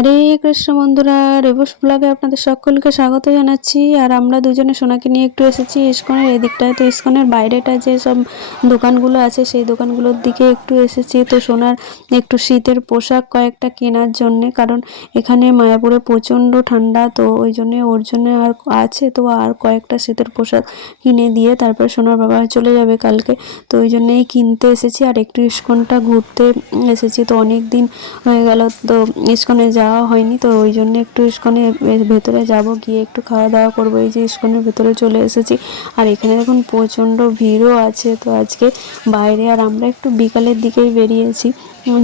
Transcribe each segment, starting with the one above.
হরে কৃষ্ণ বন্ধুরা, রেবস ব্লগে আপনাদের সকলকে স্বাগত জানাচ্ছি। আর আমরা দুজনে সোনাকে নিয়ে একটু এসেছি ইস্কনের এই দিকটায়। তো ইস্কনের বাইরেটা যে সব দোকানগুলো আছে সেই দোকানগুলোর দিকে একটু এসেছি। তো সোনার একটু শীতের পোশাক কয়েকটা কেনার জন্যে, কারণ এখানে মায়াপুরে প্রচণ্ড ঠান্ডা। তো ওই জন্যে ওর জন্য আর আছে, তো আর কয়েকটা শীতের পোশাক কিনে দিয়ে তারপরে সোনার বাবা চলে যাবে কালকে। তো ওই জন্যেই কিনতে এসেছি আর একটু ইস্কনটা ঘুরতে এসেছি। তো অনেক দিন হয়ে গেল তো ইস্কনে যাওয়া হয়নি, তো ওই জন্য একটু ইস্কনে ভেতরে যাব, গিয়ে একটু খাওয়া দাওয়া করবো। এই যে ইস্কনের ভেতরে চলে এসেছি আর এখানে দেখুন প্রচণ্ড ভিড়ও আছে। তো আজকে বাইরে আর আমরা একটু বিকালের দিকেই বেরিয়েছি,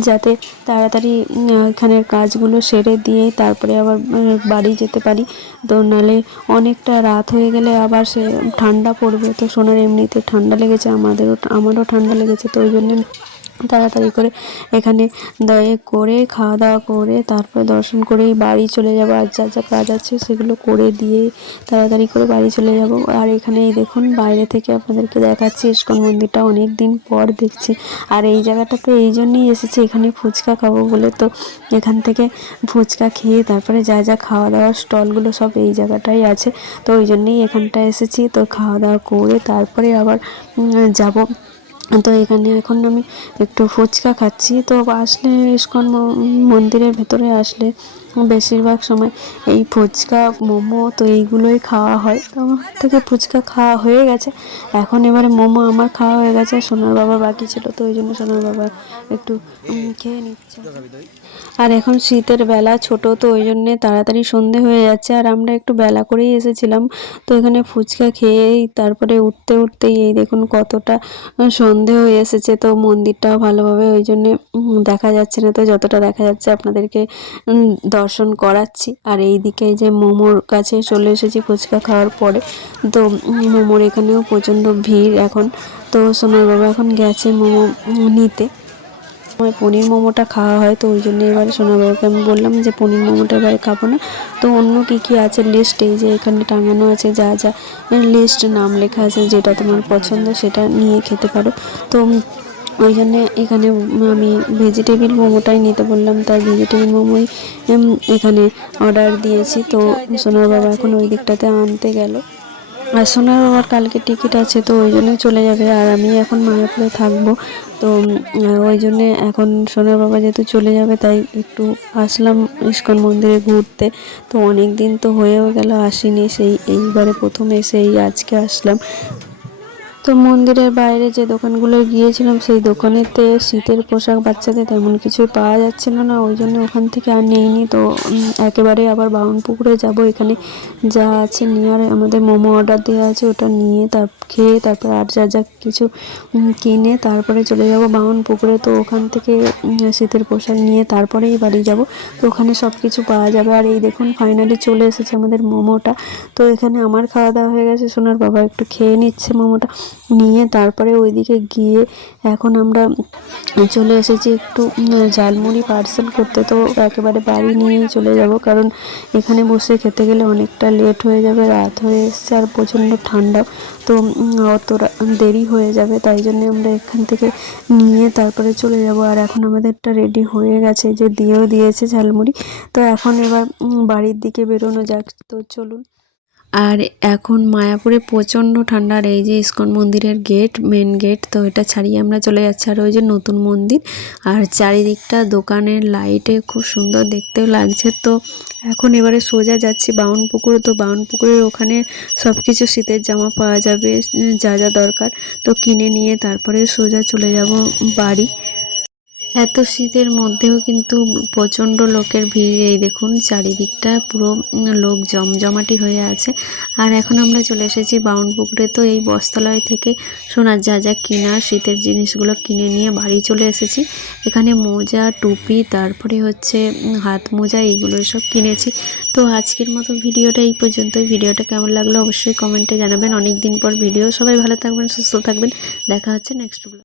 যাতে তাড়াতাড়ি এখানের কাজগুলো সেরে দিয়ে তারপরে আবার বাড়ি যেতে পারি। তো নালে অনেকটা রাত হয়ে গেলে আবার সে ঠান্ডা পড়বে। তো সোনার এমনিতে ঠান্ডা লেগেছে, আমারও ঠান্ডা লেগেছে। তো ওই জন্য তাড়াতাড়ি করে এখানে দয়ে করে খাওয়া দাওয়া করে তারপরে দর্শন করেই বাড়ি চলে যাব। আর যা যা কাজ আছে সেগুলো করে দিয়ে তাড়াতাড়ি করে বাড়ি চলে যাব। আর এখানেই দেখুন বাইরে থেকে আপনাদেরকে দেখাচ্ছি ইস্কন মন্দিরটা, অনেক দিন পর দেখছি। আর এই জায়গাটাতে এই জন্যই এসেছি, এখানে ফুচকা খাবো বলে। তো এখান থেকে ফুচকা খেয়ে তারপরে যা যা খাওয়া দাওয়ার স্টলগুলো সব এই জায়গাটাই আছে। তো ওই জন্যই এখানটায় এসেছি। তো খাওয়া দাওয়া করে তারপরে আবার যাব। তো এখানে এখন আমি একটু ফুচকা খাচ্ছি। তো আসলে ইস্কন মন্দিরের ভেতরে আসলে বেশিরভাগ সময় এই ফুচকা মোমো তো এইগুলোই খাওয়া হয়। তো আমার থেকে ফুচকা খাওয়া হয়ে গেছে, এখন এবারে মোমো আমার খাওয়া হয়ে গেছে, সোনার বাবা বাকি ছিল। তো ওই জন্য সোনার বাবা একটু খেয়ে নিচ্ছে। আর এখন শীতের বেলা ছোট, তো ওই জন্যে তাড়াতাড়ি সন্ধে হয়ে যাচ্ছে আর আমরা একটু বেলা করেই এসেছিলাম। তো এখানে ফুচকা খেয়েই তারপরে উঠতে উঠতেই এই দেখুন কতটা সন্ধে হয়ে এসেছে। তো মন্দিরটা ভালোভাবে ওই জন্যে দেখা যাচ্ছে না, তো যতটা দেখা যাচ্ছে আপনাদেরকে দর্শন করাচ্ছি। আর এই দিকে যে মোমোর কাছে চলে এসেছি ফুচকা খাওয়ার পরে। তো মোমোর এখানেও প্রচণ্ড ভিড় এখন। তো সোনার বাবা এখন গেছে মোমো নিতে। আমার পনির মোমোটা খাওয়া হয়, তো ওই জন্য এবারে সোনার বাবাকে আমি বললাম যে পনির মোমোটা এবারে খাবো না। তো অন্য কী কী আছে লিস্ট এই যে এখানে টাঙানো আছে, যা যা লিস্ট নাম লেখা আছে, যেটা তোমার পছন্দ সেটা নিয়ে খেতে পারো। তো ওই জন্যে এখানে আমি ভেজিটেবিল মোমোটাই নিতে বললাম, তাই ভেজিটেবিল মোমোই এখানে অর্ডার দিয়েছি। তো সোনার বাবা এখন ওই দিকটাতে আনতে গেল। আর সোনার বাবার কালকে টিকিট আছে, তো ওই জন্যই চলে যাবে আর আমি এখন মায়াপুরে থাকবো। তো ওই জন্যে এখন সোনার বাবা যেহেতু চলে যাবে তাই একটু আসলাম ইস্কন মন্দিরে ঘুরতে। তো অনেক দিন তো হয়েও গেল আসিনি, এইবারে প্রথম এসে আজকে আসলাম। তো মন্দিরের বাইরে যে দোকানগুলো গিয়েছিলাম সেই দোকানেতে শীতের পোশাক বাচ্চাদের তেমন কিছুই পাওয়া যাচ্ছিল না, ওই জন্য ওখান থেকে আর নেইনি। তো একেবারে আবার বাউনপুকুরে যাব, এখানে যা আছে নেওয়ার আমাদের মোমো অর্ডার দেওয়া আছে ওটা নিয়ে খেয়ে তারপর আর যা যা কিছু কিনে তারপরে চলে যাব বাউনপুকুরে। তো ওখান থেকে শীতের পোশাক নিয়ে তারপরেই বাড়ি যাব। তো ওখানে সব কিছু পাওয়া যাবে। আর এই দেখুন ফাইনালি চলে এসেছে আমাদের মোমোটা। তো এখানে আমার খাওয়া দাওয়া হয়ে গেছে, সোনার বাবা একটু খেয়ে নিচ্ছে মোমোটা নিয়ে। তারপরে ওইদিকে গিয়ে এখন আমরা চলে এসেছি একটু ঝালমুড়ি পার্সেল করতে। তো একেবারে বাড়ি নিয়েই চলে যাব, কারণ এখানে বসে খেতে গেলে অনেকটা লেট হয়ে যাবে, রাত হয়ে এসছে আর প্রচণ্ড ঠান্ডা। তো অত দেরি হয়ে যাবে, তাই জন্য আমরা এখান থেকে নিয়ে তারপরে চলে যাব। আর এখন আমাদেরটা রেডি হয়ে গেছে, যে দিয়েও দিয়েছে ঝালমুড়ি। তো এখন এবার বাড়ির দিকে বেরোনো যাক, তো চলুন। আর এখন মায়াপুরে প্রচণ্ড ঠান্ডা। আর এই যে ইস্কন মন্দিরের গেট, মেন গেট, তো এটা ছাড়িয়ে আমরা চলে যাচ্ছি। আর ওই যে নতুন মন্দির আর চারিদিকটা দোকানের লাইটে খুব সুন্দর দেখতেও লাগছে। তো এখন এবারে সোজা যাচ্ছি বাউনপুকুর। তো বাউনপুকুরের ওখানে সব কিছু শীতের জামা পাওয়া যাবে, যা যা দরকার তো কিনে নিয়ে তারপরে সোজা চলে যাব বাড়ি। এত শীতের মধ্যেও কিন্তু প্রচণ্ড লোকের ভিড়, এই দেখুন চারিদিকটা পুরো লোক জমজমাটি হয়ে আছে। আর এখন আমরা চলে এসেছি বাউনপুকুরে। তো এই বস্ত্রালয় থেকে সোনার যা যা কেনার শীতের জিনিসগুলো কিনে নিয়ে বাড়ি চলে এসেছি। এখানে মোজা, টুপি, তারপরে হচ্ছে হাত মোজা, এইগুলো সব কিনেছি। তো আজকের মতো ভিডিওটা এই পর্যন্তই। ভিডিওটা কেমন লাগলো অবশ্যই কমেন্টে জানাবেন। অনেক দিন পর ভিডিও। সবাই ভালো থাকবেন, সুস্থ থাকবেন, দেখা হচ্ছে নেক্সট ব্লগে।